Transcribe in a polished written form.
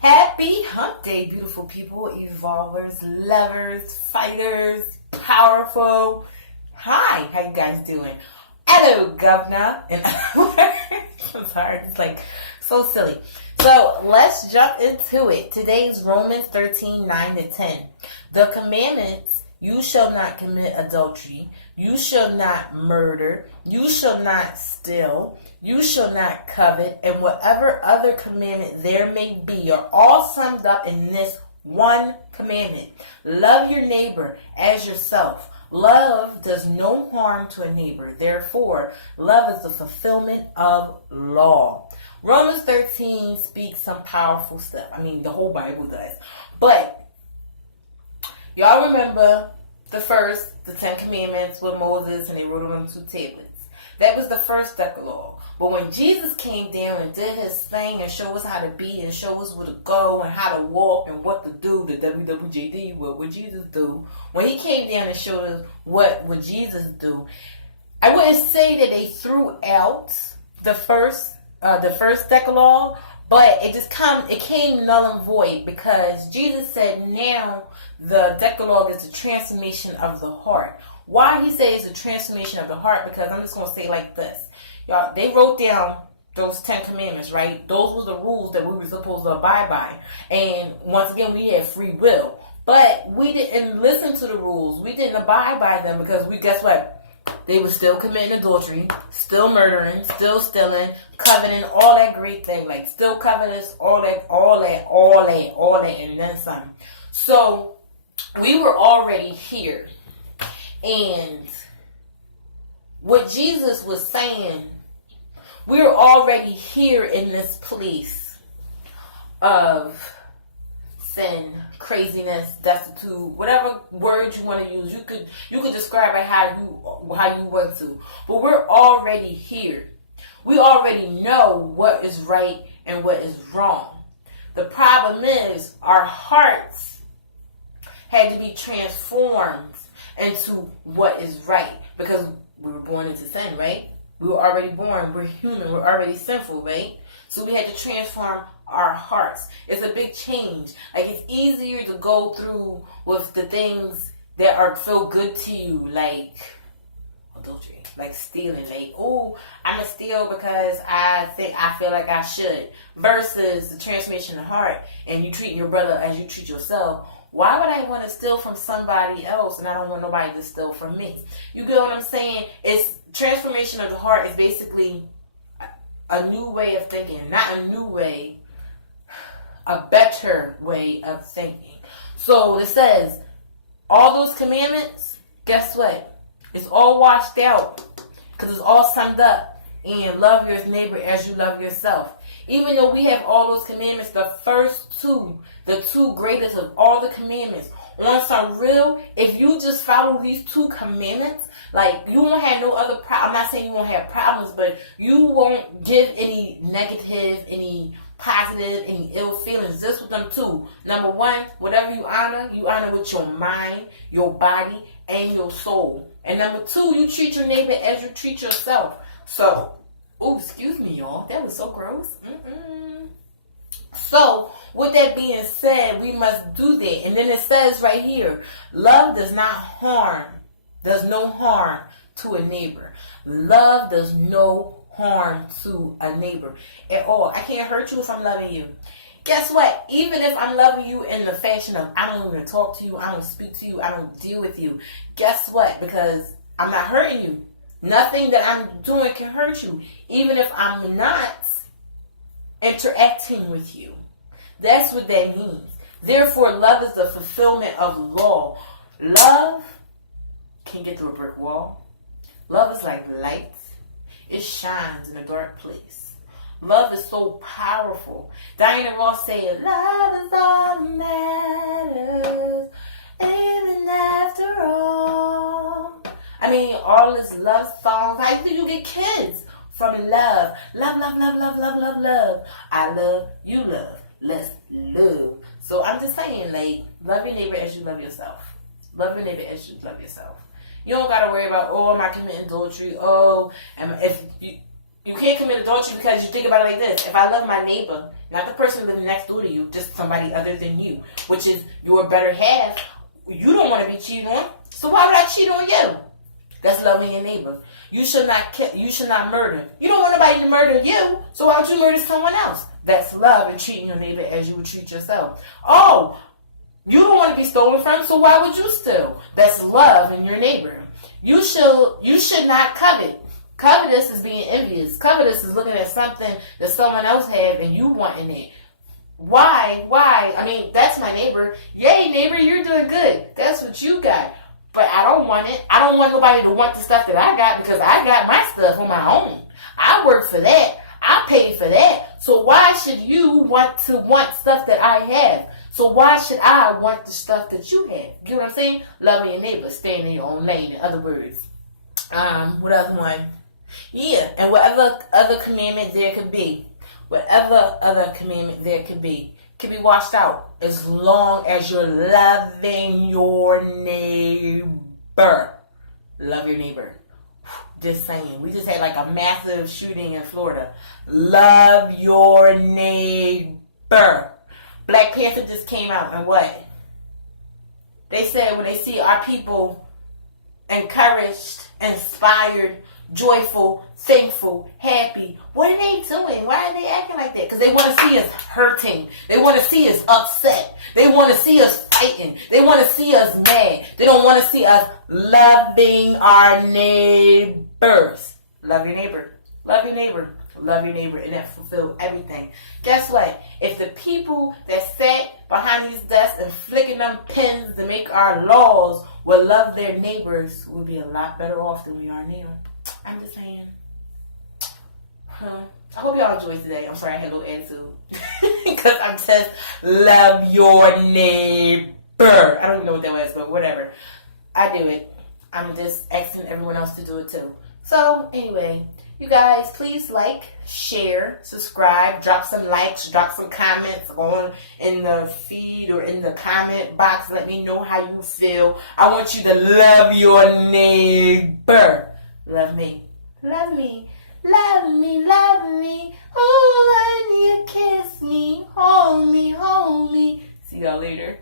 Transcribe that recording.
Happy hump day, beautiful people, evolvers, lovers, fighters, powerful. Hi, how you guys doing? Hello, governor. And I'm sorry, it's like so silly. So let's jump into it. Today's Romans 13, 9 to 10. The commandments: you shall not commit adultery, you shall not murder, you shall not steal, you shall not covet, and whatever other commandment there may be, are all summed up in this one commandment. Love your neighbor as yourself. Love does no harm to a neighbor. Therefore, love is the fulfillment of law. Romans 13 speaks some powerful stuff. I mean, the whole Bible does. But y'all remember the 10 Commandments with Moses, and they wrote it on 2 tablets. That was the first decalogue. But when Jesus came down and did his thing and showed us how to be and showed us where to go and how to walk and what to do, the WWJD, what would Jesus do? When he came down and showed us what would Jesus do, I wouldn't say that they threw out the first decalogue, but it came null and void, because Jesus said now the decalogue is the transformation of the heart. Why he says the transformation of the heart? Because I'm just going to say like this. Y'all, they wrote down those 10 commandments, right? Those were the rules that we were supposed to abide by. And once again, we had free will. But we didn't listen to the rules. We didn't abide by them because guess what? They were still committing adultery, still murdering, still stealing, coveting, all that great thing. Like still covetous, all that, and then some. So we were already here. And what Jesus was saying, we're already here in this place of sin, craziness, destitute, whatever word you want to use. You could describe it how you want to. But we're already here. We already know what is right and what is wrong. The problem is our hearts had to be transformed into what is right, because we were born into sin, right? We were already born. We're human. We're already sinful, right? So we had to transform our hearts. It's a big change. Like, it's easier to go through with the things that are so good to you, like adultery, like stealing. Like, oh, I'm gonna steal because I feel like I should. Versus the transformation of the heart, and you treating your brother as you treat yourself. Why would I want to steal from somebody else and I don't want nobody to steal from me? You get what I'm saying? It's transformation of the heart is basically a new way of thinking. Not a new way, a better way of thinking. So it says, all those commandments, guess what? It's all washed out because it's all summed up in love your neighbor as you love yourself. Even though we have all those commandments, the first two, the 2 greatest of all the commandments, on some real, if you just follow these 2 commandments, like, you won't have no other problem. I'm not saying you won't have problems, but you won't give any negative, any positive, any ill feelings. Just with them 2. Number 1, whatever you honor with your mind, your body, and your soul. And number 2, you treat your neighbor as you treat yourself. So, oh, excuse me, y'all. That was so gross. So, with that being said, we must do that. And then it says right here, love does no harm to a neighbor. Love does no harm to a neighbor at all. I can't hurt you if I'm loving you. Guess what? Even if I'm loving you in the fashion of I don't even talk to you, I don't speak to you, I don't deal with you. Guess what? Because I'm not hurting you. Nothing that I'm doing can hurt you, even if I'm not interacting with you. That's what that means. Therefore, love is the fulfillment of law. Love can get through a brick wall. Love is like light. It shines in a dark place. Love is so powerful. Diana Ross said, love is all that matters, even after all. I mean, all this love songs. How do you get kids? From love. Love, love, love, love, love, love, love. I love, you love. Let's love. So I'm just saying, like, love your neighbor as you love yourself. Love your neighbor as you love yourself. You don't got to worry about, oh, am I committing adultery? Oh, if you can't commit adultery because you think about it like this. If I love my neighbor, Not the person living next door to you, just somebody other than you, which is your better half. You don't want to be cheated on, so why would I cheat on you? That's loving your neighbor. You should not murder. You don't want nobody to murder you, so why would you murder someone else? That's love and treating your neighbor as you would treat yourself. Oh, you don't want to be stolen from, so why would you steal? That's love in your neighbor. You should not covet. Covetous is being envious. Covetous is looking at something that someone else had and you wanting it. Why? I mean, that's my neighbor. Yay, neighbor, you're doing good. That's what you got. But I don't want it. I don't want nobody to want the stuff that I got because I got my stuff on my own. I work for that. I paid for that. So why should you want stuff that I have? So why should I want the stuff that you have? You know what I'm saying? Loving your neighbor, staying in your own lane, in other words. What other one? Yeah, and whatever other commandment there could be, can be washed out as long as you're loving your neighbor. Love your neighbor. Just saying. We just had like a massive shooting in Florida. Love your neighbor. Black Panther just came out and what? They said when they see our people encouraged, inspired, joyful, thankful, happy. What are they doing? Why are they acting like that? Because they want to see us hurting. They want to see us upset. They want to see us fighting. They want to see us mad. They don't want to see us loving our neighbors. Love your neighbor. Love your neighbor. Love your neighbor, and that fulfill everything. Guess what? If the people that sat behind these desks and flicking them pins to make our laws would love their neighbors, we'd be a lot better off than we are now. I'm just saying. I hope y'all enjoyed today. I'm sorry I had a little attitude. Because I'm just love your neighbor. I don't even know what that was, but whatever. I do it. I'm just asking everyone else to do it too. So, anyway, you guys, please like, share, subscribe, drop some likes, drop some comments on in the feed or in the comment box. Let me know how you feel. I want you to love your neighbor. Love me. Love me. Love me, love me. Oh, honey, kiss me. Hold me, hold me. See y'all later.